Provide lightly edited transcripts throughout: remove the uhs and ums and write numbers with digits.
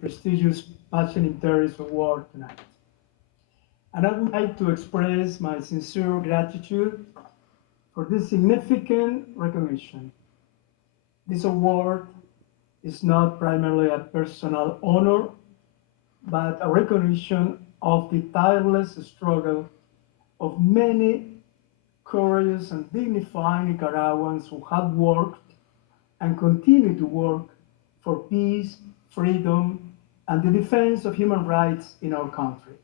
prestigious Pacem In Terris award tonight. And I would like to express my sincere gratitude for this significant recognition. This award is not primarily a personal honor, but a recognition of the tireless struggle of many courageous and dignified Nicaraguans who have worked and continue to work for peace, freedom, and the defense of human rights in our country.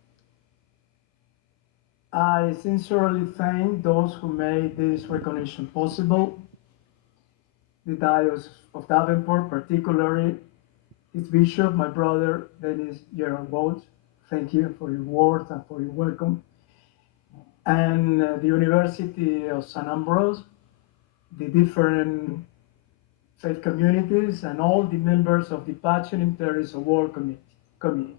I sincerely thank those who made this recognition possible, the Diocese of Davenport, particularly its bishop, my brother, Dennis Gerald Bolt. Thank you for your words and for your welcome. And the University of St. Ambrose, the different faith communities, and all the members of the Pacem In Terris Award Committee.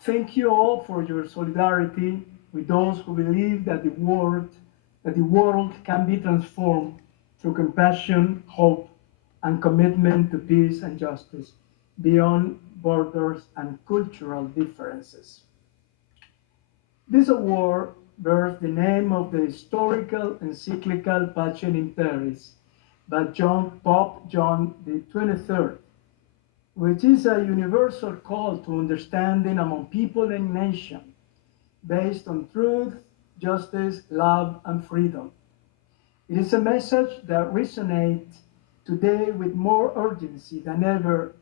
Thank you all for your solidarity with those who believe that the world can be transformed through compassion, hope, and commitment to peace and justice beyond borders and cultural differences. This award bears the name of the historical encyclical Pacem In Terris by Pope John XXIII, which is a universal call to understanding among people and nations based on truth, justice, love, and freedom. It is a message that resonates today with more urgency than ever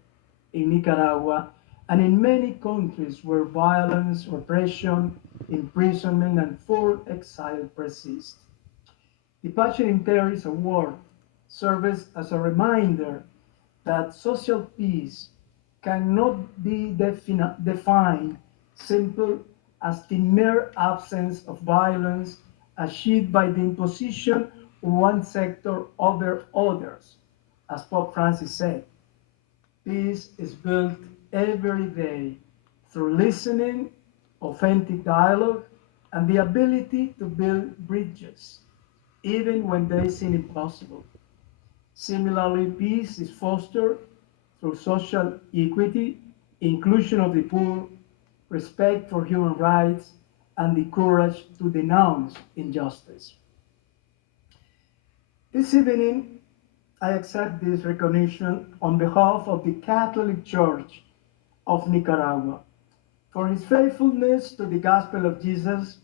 in Nicaragua and in many countries where violence, repression, imprisonment, and forced exile persist. The Pacem In Terris Award serves as a reminder that social peace cannot be defined simply as the mere absence of violence achieved by the imposition of one sector over others. As Pope Francis said, peace is built every day through listening, authentic dialogue, and the ability to build bridges, even when they seem impossible. Similarly, peace is fostered through social equity, inclusion of the poor, respect for human rights, and the courage to denounce injustice. This evening, I accept this recognition on behalf of the Catholic Church of Nicaragua for his faithfulness to the gospel of Jesus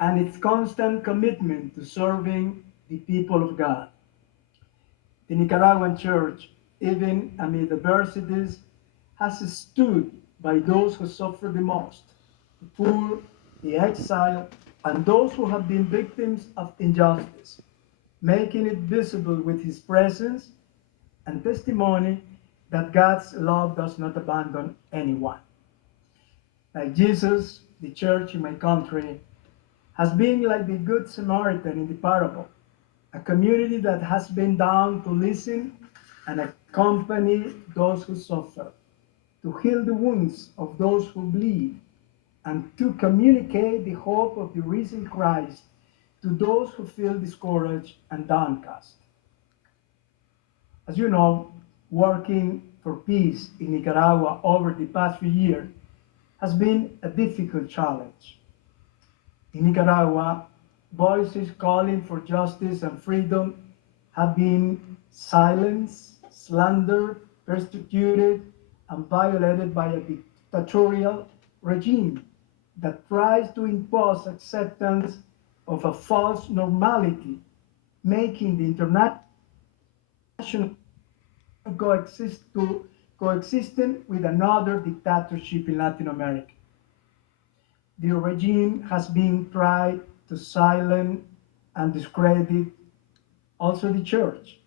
and its constant commitment to serving the people of God. The Nicaraguan Church, even amid adversities, has stood by those who suffer the most, the poor, the exiled, and those who have been victims of injustice, making it visible with his presence and testimony that God's love does not abandon anyone. Like Jesus, the church in my country has been like the Good Samaritan in the parable, a community that has been down to listen and accompany those who suffer, to heal the wounds of those who bleed, and to communicate the hope of the risen Christ to those who feel discouraged and downcast. As you know, working for peace in Nicaragua over the past few years has been a difficult challenge. In Nicaragua, voices calling for justice and freedom have been silenced, slandered, persecuted, and violated by a dictatorial regime that tries to impose acceptance of a false normality, making the international coexisting with another dictatorship in Latin America. The regime has been tried to silence and discredit also the church.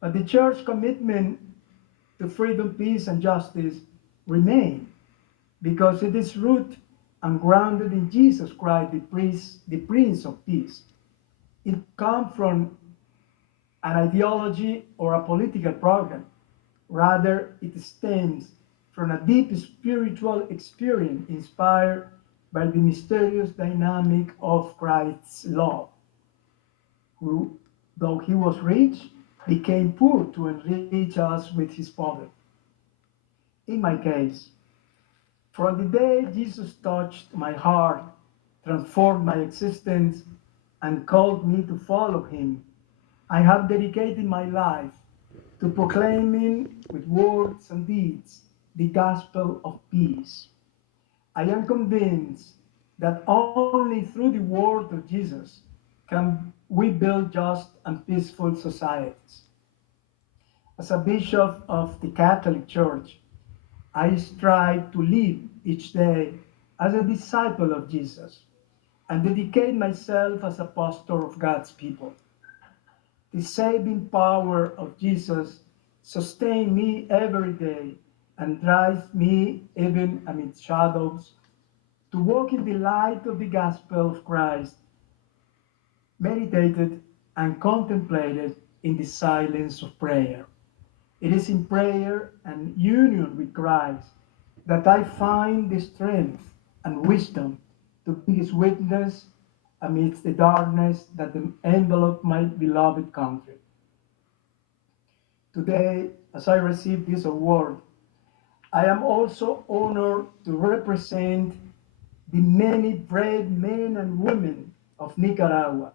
But the church's commitment to freedom, peace, and justice remain because it is rooted and grounded in Jesus Christ, the Prince of Peace. It comes from an ideology or a political program. Rather, it stems from a deep spiritual experience inspired by the mysterious dynamic of Christ's love, who, though he was rich, became poor to enrich us with his poverty. In my case, from the day Jesus touched my heart, transformed my existence, and called me to follow him, I have dedicated my life to proclaiming with words and deeds the gospel of peace. I am convinced that only through the word of Jesus can we build just and peaceful societies. As a bishop of the Catholic Church, I strive to live each day as a disciple of Jesus and dedicate myself as a pastor of God's people. The saving power of Jesus sustains me every day and drives me even amid shadows to walk in the light of the gospel of Christ, meditated and contemplated in the silence of prayer. It is in prayer and union with Christ that I find the strength and wisdom to be his witness amidst the darkness that enveloped my beloved country. Today, as I receive this award, I am also honored to represent the many brave men and women of Nicaragua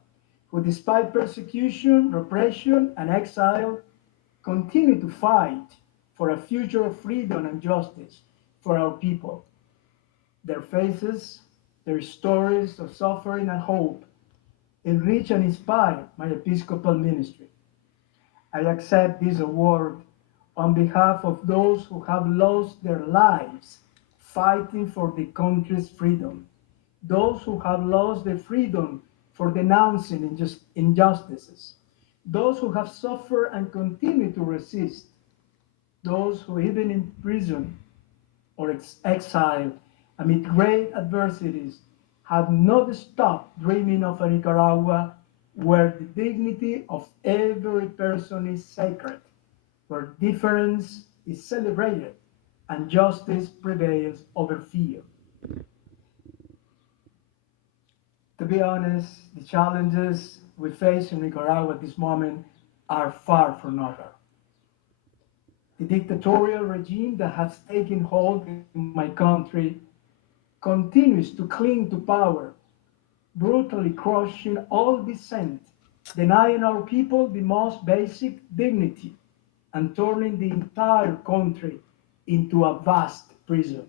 who, despite persecution, repression, and exile, continue to fight for a future of freedom and justice for our people. Their faces, their stories of suffering and hope enrich and inspire my Episcopal ministry. I accept this award on behalf of those who have lost their lives fighting for the country's freedom, those who have lost their freedom for denouncing injustices, those who have suffered and continue to resist, those who, even in prison or exile amid great adversities, have not stopped dreaming of a Nicaragua where the dignity of every person is sacred, where difference is celebrated and justice prevails over fear. To be honest, the challenges we face in Nicaragua at this moment are far from over. The dictatorial regime that has taken hold in my country continues to cling to power, brutally crushing all dissent, denying our people the most basic dignity, and turning the entire country into a vast prison.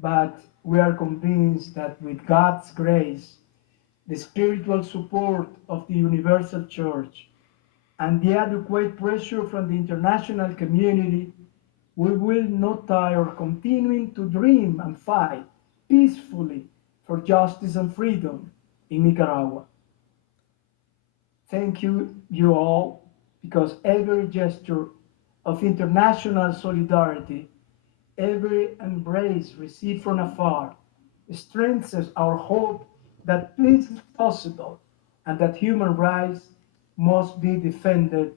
But we are convinced that with God's grace, the spiritual support of the Universal Church, and the adequate pressure from the international community, we will not tire of continuing to dream and fight peacefully for justice and freedom in Nicaragua. Thank you all, because every gesture of international solidarity, every embrace received from afar, strengthens our hope that peace is possible and that human rights must be defended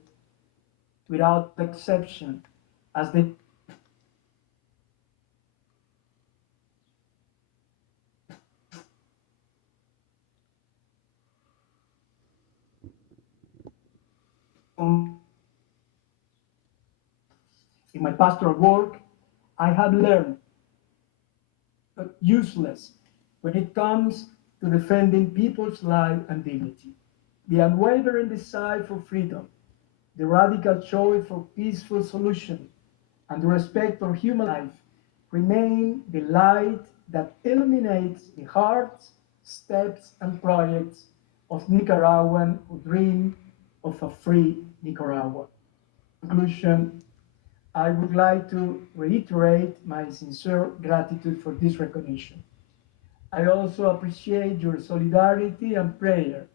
without exception as they in my pastoral work, I have learned but useless when it comes to defending people's life and dignity. The unwavering desire for freedom, the radical choice for peaceful solution, and the respect for human life remain the light that illuminates the hearts, steps, and projects of Nicaraguan who dream of a free Nicaragua. In conclusion, I would like to reiterate my sincere gratitude for this recognition. I also appreciate your solidarity and prayer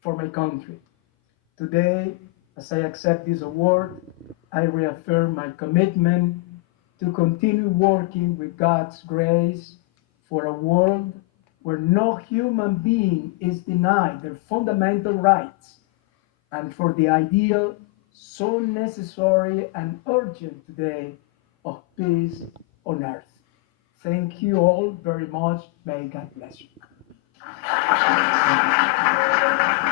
for my country. Today, as I accept this award, I reaffirm my commitment to continue working with God's grace for a world where no human being is denied their fundamental rights, and for the ideal so necessary and urgent today of peace on earth. Thank you all very much. May God bless you.